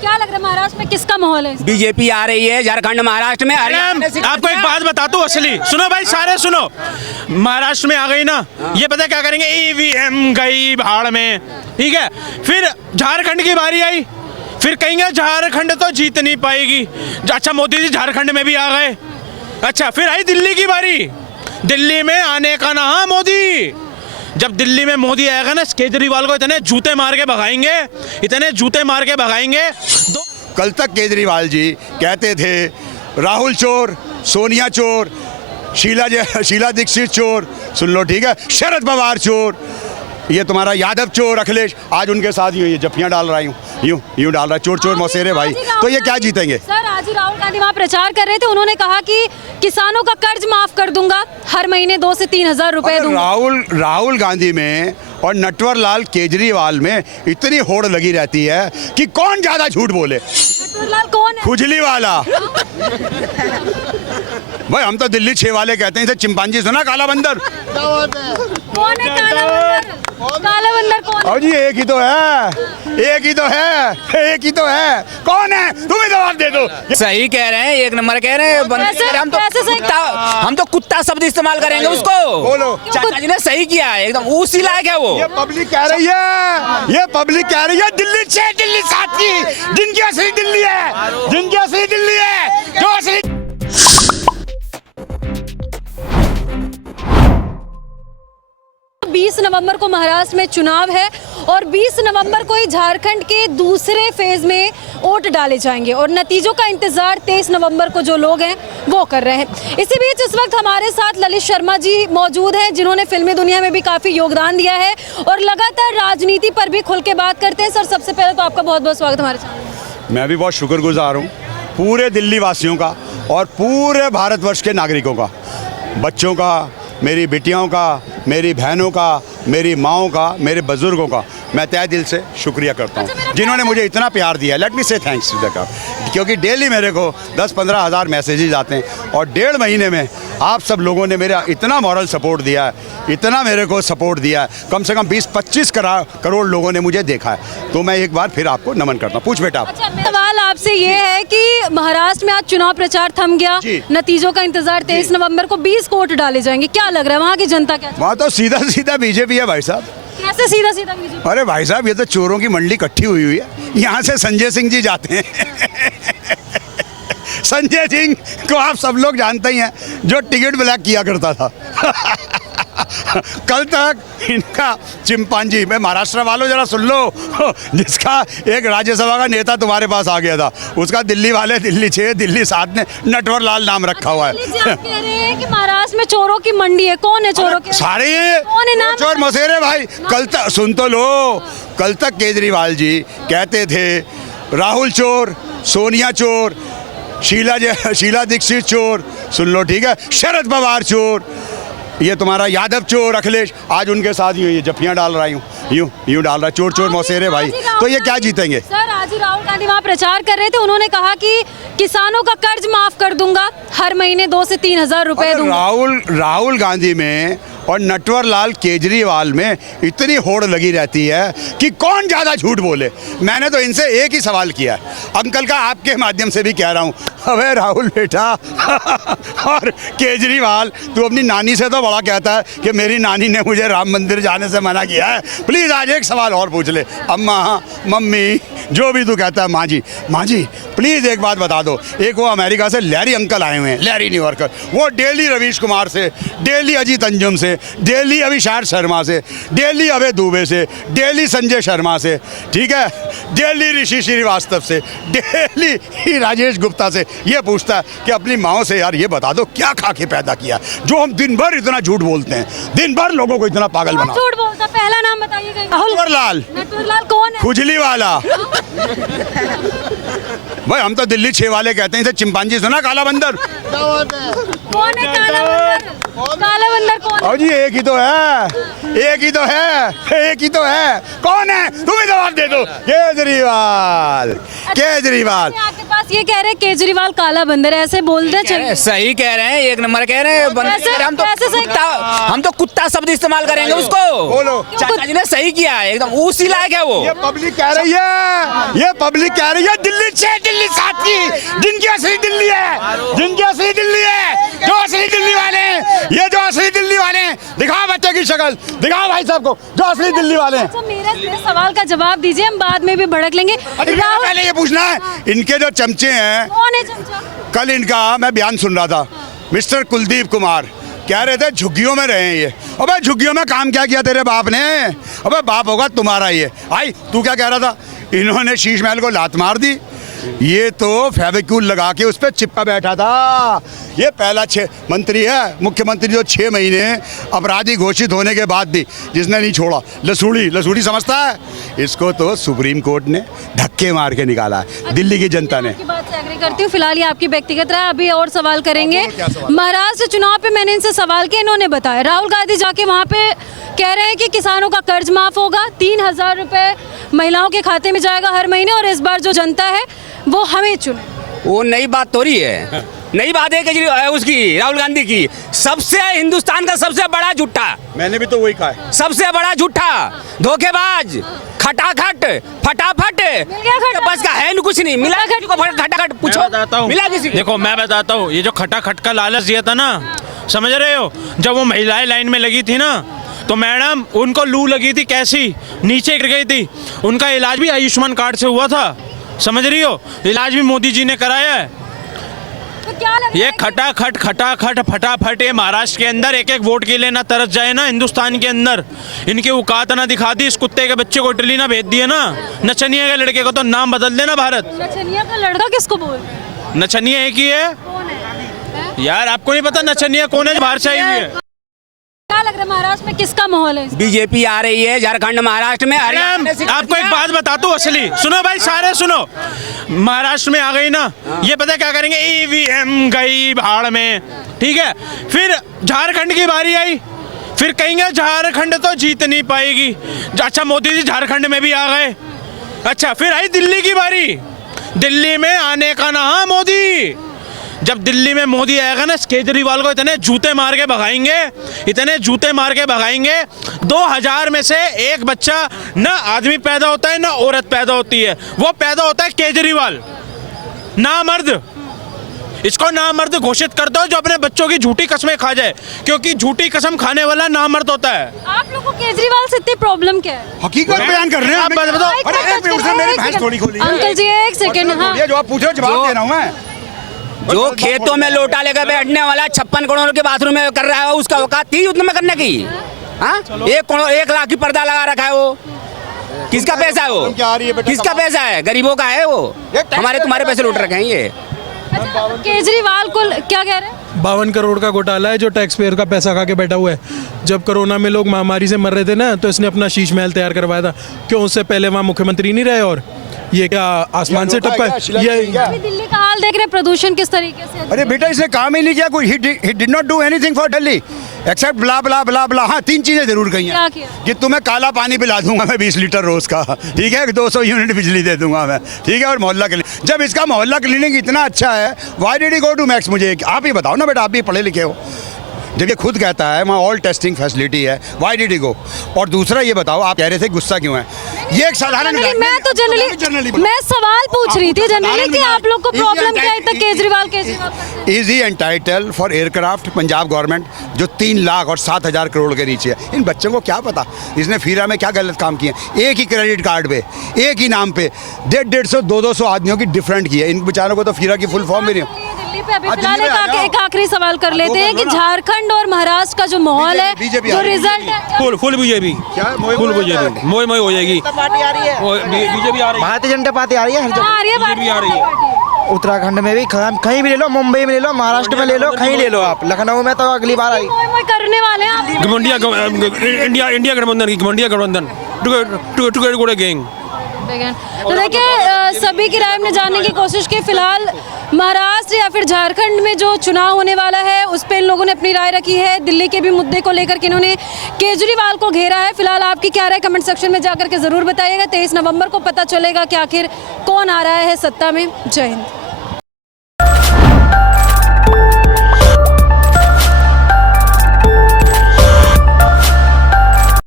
क्या लग रहा है महाराष्ट्र में किसका माहौल है? बीजेपी आ रही है झारखंड महाराष्ट्र में। आपको एक बात बताता हूँ असली, सुनो भाई सारे सुनो, महाराष्ट्र में आ गई ना, ये पता है क्या करेंगे, ईवीएम गई भाड़ में, ठीक है। फिर झारखंड की बारी आई, फिर कहेंगे झारखंड तो जीत नहीं पाएगी। अच्छा मोदी जी झारखंड में भी आ गए। अच्छा फिर आई दिल्ली की बारी, दिल्ली में आने का ना मोदी। जब दिल्ली में मोदी आएगा ना, केजरीवाल को इतने जूते मार के भगाएंगे, इतने जूते मार के भगाएंगे। कल तक केजरीवाल जी कहते थे राहुल चोर, सोनिया चोर, शीला दीक्षित चोर, सुन लो ठीक है, शरद पवार चोर, ये तुम्हारा यादव चोर, अखिलेश, आज उनके साथ ये जफ्फियां डाल रहा हूँ, यूं डाल रहा है, चोर चोर मौसेरे भाई। तो ये क्या जीतेंगे? सर आज ही राहुल गांधी वहाँ प्रचार कर रहे थे, उन्होंने कहा कि किसानों का कर्ज माफ कर दूंगा, हर महीने 2 से 3 हजार रुपए दूंगा। राहुल गांधी में और नटवर लाल केजरीवाल में इतनी होड़ लगी रहती है कि कौन ज्यादा झूठ बोले। नटवरलाल कौन है? खुजली वाला भाई, हम तो दिल्ली 6 वाले कहते हैं, इसे चिंपांजी सुना, काला बंदर। कौन है काला बंदर? काला बंदर कौन है? और जी एक ही तो है, एक ही तो है, एक ही तो है, कौन है? तुम ही जवाब दे दो। सही कह रहे हैं, एक नंबर कह रहे हैं। हम तो कुत्ता शब्द इस्तेमाल करेंगे उसको। बोलो। चाचा जी ने सही किया है, एकदम उसी लायक है वो। ये पब्लिक कह रही है, ये पब्लिक कह रही है दिल्ली 6, दिल्ली 7 की, जिनकी असली दिल्ली है, जिनकी असली दिल्ली है, जो असली 20 नवंबर को महाराष्ट्र में चुनाव है और 20 नवंबर को ही झारखंड के दूसरे फेज में वोट डाले जाएंगे और नतीजों का इंतजार 23 नवंबर को जो लोग हैं वो कर रहे हैं। इसी बीच इस वक्त हमारे साथ ललित शर्मा जी मौजूद हैं, जिन्होंने फिल्मी दुनिया में भी काफ़ी योगदान दिया है और लगातार राजनीति पर भी खुल के बात करते हैं। सर सबसे पहले तो आपका बहुत बहुत स्वागत हमारे चैनल। मैं भी बहुत शुक्रगुजार हूँ पूरे दिल्ली वासियों का और पूरे भारतवर्ष के नागरिकों का, बच्चों का, मेरी बेटियों का, मेरी बहनों का, मेरी माँओं का, मेरे बुजुर्गों का मैं तहे दिल से शुक्रिया करता हूँ जिन्होंने मुझे इतना प्यार दिया। लेट मी से थैंक्स टू द गॉड, क्योंकि डेली मेरे को 10-15 हज़ार मैसेजेस आते हैं और 1.5 महीने में आप सब लोगों ने मेरा इतना मॉरल सपोर्ट दिया है, इतना मेरे को सपोर्ट दिया है, कम से कम 20-25 करोड़ लोगों ने मुझे देखा है। तो मैं एक बार फिर आपको नमन करता हूँ। पूछ बेटा। अच्छा सवाल आपसे ये है कि महाराष्ट्र में आज चुनाव प्रचार थम गया, नतीजों का इंतजार 23 नवंबर को 20 वोट डाले जाएंगे, क्या लग रहा है वहाँ की जनता क्या? वहाँ तो सीधा सीधा बीजेपी है भाई साहब। कैसे सीधा सीधा बीजेपी? अरे भाई साहब ये तो चोरों की मंडली इकट्ठी हुई है, यहाँ से संजय सिंह जी जाते हैं संजय सिंह को आप सब लोग जानते ही हैं, जो टिकट ब्लैक किया करता था कल तक इनका चिंपांजी, मैं महाराष्ट्र वालों जरा सुन लो, जिसका एक राज्यसभा का नेता तुम्हारे पास आ गया था, उसका दिल्ली वाले दिल्ली 6, दिल्ली 7 ने नटवर लाल नाम रखा हुआ है। आप कह रहे हैं कि महाराष्ट्र में चोरों की मंडी है, कौन है चोरों के? सारे कौन है नाम? चोर मौसेरे भाई। कल तक सुन तो लो, कल तक केजरीवाल जी कहते थे राहुल चोर, सोनिया चोर, शीला दीक्षित चोर, सुन लो ठीक है, शरद पवार चोर, ये तुम्हारा यादव चोर, अखिलेश, आज उनके साथ ये जफ्फियां डाल रहा हूँ, यूं डाल रहा है, चोर चोर मौसेरे भाई। तो ये क्या जीतेंगे? सर आज ही राहुल गांधी वहाँ प्रचार कर रहे थे, उन्होंने कहा कि किसानों का कर्ज माफ कर दूंगा, हर महीने 2 से 3 हजार रुपए दूंगा। राहुल गांधी में और नटवर लाल केजरीवाल में इतनी होड़ लगी रहती है कि कौन ज्यादा झूठ बोले। मैंने तो इनसे एक ही सवाल किया है, अंकल का आपके माध्यम से भी कह रहा हूँ, अबे राहुल बेटा और केजरीवाल, तू अपनी नानी से तो बड़ा कहता है कि मेरी नानी ने मुझे राम मंदिर जाने से मना किया है, प्लीज़ आज एक सवाल और पूछ ले, अम्मा, मम्मी, जो भी तू कहता है, माँ जी प्लीज़ एक बात बता दो। एक वो अमेरिका से लैरी अंकल आए हुए हैं, लैरी न्यूयॉर्कर, वो डेली रवीश कुमार से, डेली अजीत अंजुम से, डेली अभिषार शर्मा से, डेली अभय दुबे से, डेली संजय शर्मा से, ठीक है, डेली ऋषि श्रीवास्तव से, डेली ही राजेश गुप्ता से ये पूछता है कि अपनी माओ से यार ये बता दो क्या खा के पैदा किया, जो हम दिन भर इतना झूठ बोलते हैं, दिन भर लोगों को इतना पागल बना। झूठ बोलता, पहला नाम बताइएगा। नटवरलाल। नटवरलाल कौन है? खुजली वाला भाई, हम तो दिल्ली 6 वाले कहते हैं, इसे चिंपांजी सुना, काला बंदर। कौन है काला बंदर? काला बंदर कौन है? और जी एक ही तो है, एक ही तो है, एक ही तो है, कौन है? तुम ही जवाब दे दो। केजरीवाल। आपके पास ये कह रहे हैं केजरीवाल काला बंदर है, ऐसे बोल रहे चलिए। सही कह रहे हैं, एक नंबर कह रहे हैं। हम तो कुत्ता शब्द इस्तेमाल करेंगे उसको। बोलो। चाचा जी ने सही किया है, एकदम उसी लायक है वो। ये पब्लिक कह रही है, ये पब्लिक कह रही है दिल्ली 6 दिल्ली 7 की, जिनकी असली दिल्ली है, जिनकी असली दिल्ली है, जो असली दिल्ली वाले हैं, ये जो असली दिल्ली वाले हैं, दिखाओ बच्चे की शक्ल, दिखाओ भाई साहब को, जो असली दिल्ली वाले हैं। अच्छा मेरे सवाल का जवाब दीजिए, हम बाद में भी भड़क लेंगे। राहुल पहले ये पूछना है, इनके जो चमचे हैं, कौन है चमचा? कल इनका मैं बयान सुन रहा था, मिस्टर कुलदीप कुमार कह रहे थे झुग्गियों में रहे हैं ये। अबे झुग्गियों में काम क्या किया तेरे बाप ने? अबे बाप होगा तुम्हारा ये। आई तू क्या कह रहा था? इन्होंने शीश महल को लात मार दी, ये तो फेविक्यूल लगा के उस पर चिपका बैठा था। ये पहला मंत्री है, मुख्यमंत्री जो 6 महीने अपराधी घोषित होने के बाद भी जिसने नहीं छोड़ा। लसूड़ी समझता है इसको, तो सुप्रीम कोर्ट ने धक्के मार के निकाला है, दिल्ली की जनता ने। आपकी बात से एग्री करती हूँ। फिलहाल ये आपकी व्यक्तिगत रहा, अभी और सवाल करेंगे। महाराष्ट्र चुनाव पे मैंने इनसे सवाल किया, इन्होंने बताया राहुल गांधी जाके वहाँ पे कह रहे हैं कि किसानों का कर्ज माफ होगा, 3000 रुपए महिलाओं के खाते में जाएगा हर महीने, और इस बार जो जनता है वो हमें चुने। वो नई बात थोड़ी है, नई बात है केजरीवाल उसकी, राहुल गांधी की। सबसे हिंदुस्तान का सबसे बड़ा झूठा, मैंने भी तो वही कहा है, सबसे बड़ा झूठा, धोखेबाज, खटाखट, फटाफट, बस का है कुछ नहीं मिला। खटाखट पूछो, मिला किसी? देखो मैं बताता हूँ, ये जो खटाखट का लालच दिया था ना, समझ रहे हो? जब वो महिलाएं लाइन में लगी थी ना, तो मैडम उनको लू लगी थी, कैसी नीचे गिर गई थी। उनका इलाज भी आयुष्मान कार्ड से हुआ था, समझ रही हो? इलाज भी मोदी जी ने कराया है। तो क्या लग रहा ये है खटाखट फटाफट, ये महाराष्ट्र के अंदर एक एक वोट के लिए ना तरस जाए ना हिंदुस्तान के अंदर, इनकी औकात ना दिखा दी। इस कुत्ते के बच्चे को इटली ना भेज दिए ना, नचनिया के लड़के को तो नाम बदल देना भारत। नचनिया का लड़का किसको बोल रहे हैं? नचनिया एक ही है कौन है? यार, आपको नहीं पता नचनिया कौन है? बाहर से आई हुई है। क्या लग रहा है महाराष्ट्र में किसका माहौल है? बीजेपी आ रही है झारखंड, महाराष्ट्र में। मैडम आपको एक बात बताता हूँ असली, सुनो भाई सारे सुनो। महाराष्ट्र में आ गई ना, ये पता क्या करेंगे? ईवीएम गई भाड़ में, ठीक है। फिर झारखंड की बारी आई, फिर कहेंगे झारखंड तो जीत नहीं पाएगी। अच्छा मोदी जी झारखंड में भी आ गए। अच्छा फिर आई दिल्ली की बारी, दिल्ली में आने का ना मोदी। जब दिल्ली में मोदी आएगा ना, केजरीवाल को इतने जूते मार के भगाएंगे, इतने जूते मार के भगाएंगे। 2000 में से एक बच्चा ना आदमी पैदा होता है ना औरत पैदा होती है, वो पैदा होता है केजरीवाल, नामर्द। इसको नामर्द घोषित कर दो जो अपने बच्चों की झूठी कसमें खा जाए, क्योंकि झूठी कसम खाने वाला नामर्द होता है। आप लोगों को केजरीवाल से इतनी प्रॉब्लम क्या है? हकीकत बयान कर रहे हैं आप आप। बताओ। अरे एक मिनट, उसने मेरी भैंस थोड़ी खोली है। अंकल जी एक सेकंड, हाँ। ये जो आप पूछो जवाब दे रहा हूँ मैं। जो खेतों में लोटा लेकर बैठने वाला 56 करोड़ के बाथरूम में कर रहा है, उसका औकात थी उतने में करने की? हाँ, 1 लाख की पर्दा लगा रखा है वो। किसका पैसा है वो? किसका पैसा है? गरीबों का है वो। हमारे तुम्हारे पैसे लूट रखे हैं ये। अच्छा, केजरीवाल को क्या कह रहे हैं? 52 करोड़ का घोटाला है जो टैक्स पेयर का पैसा खा के बैठा हुआ है। जब कोरोना में लोग महामारी से मर रहे थे ना, तो इसने अपना शीश महल तैयार करवाया था। क्यों? उससे पहले वहाँ मुख्यमंत्री नहीं रहे, और ये क्या आसमान से टपका है? ये अभी दिल्ली का हाल देख रहे हैं, प्रदूषण किस तरीके से। अरे बेटा इसने काम ही नहीं किया कोई। He did not do anything for Delhi except blah blah blah blah. हाँ 3 चीजें जरूर कही क्या हैं किया? कि तुम्हें काला पानी पिला दूंगा मैं 20 लीटर रोज का, ठीक है, 200 यूनिट बिजली दे दूंगा मैं, ठीक है, और मोहल्ला क्लिनिक। जब इसका मोहल्ला क्लिनिक इतना अच्छा है, why did he go to Max? मुझे आप ही बताओ ना बेटा, आप भी पढ़े लिखे हो। जब ये खुद कहता है वहाँ ऑल टेस्टिंग फैसिलिटी है, व्हाई डिड ही गो? और दूसरा ये बताओ, आप कह रहे थे गुस्सा क्यों है? ये एक साधारण मैं तो जनरली मैं सवाल पूछ रही थी जनरली कि आप लोग को प्रॉब्लम क्या है? तक Kejriwal is he entitle for aircraft? Punjab government जो 3 लाख और 7,000 करोड़ के नीचे है, इन बच्चों को क्या पता इसने फीरा में क्या गलत काम किए? एक ही क्रेडिट कार्ड पे, एक ही नाम पे 150, 200 आदमियों की डिफरेंट की है। इन बेचारों को तो फीरा की फुल फॉर्म भी नहीं। दिल्ली पे अभी फिलहाल एक आखिरी सवाल कर लेते हैं कि झारखंड और महाराष्ट्र का जो माहौल है, जो रिजल्ट है, फुल बीजेपी, फुल बीजेपी मोई हो जाएगी। पार्टी आ रही है, बीजेपी आ रही है, भारतीय जनता पार्टी आ रही है हर जगह। आ रही है बीजेपी आ रही है। उत्तराखंड में भी, कहीं भी ले लो, मुंबई में ले लो, महाराष्ट्र में ले लो, कहीं ले लो आप। लखनऊ में तो अगली बार आई। मोई करने वाले हैं आप। इंडिया गठबंधन की गठबंधन टुगेदर गैंग। तो देखिए, सभी की राय में जानने की कोशिश की। फिलहाल महाराष्ट्र या फिर झारखंड में जो चुनाव होने वाला है उस पर इन लोगों ने अपनी राय रखी है। दिल्ली के भी मुद्दे को लेकर के इन्होंने केजरीवाल को घेरा है। फिलहाल आपकी क्या राय कमेंट सेक्शन में जाकर के जरूर बताइएगा। 23 नवंबर को पता चलेगा कि आखिर कौन आ रहा है सत्ता में। जय हिंद।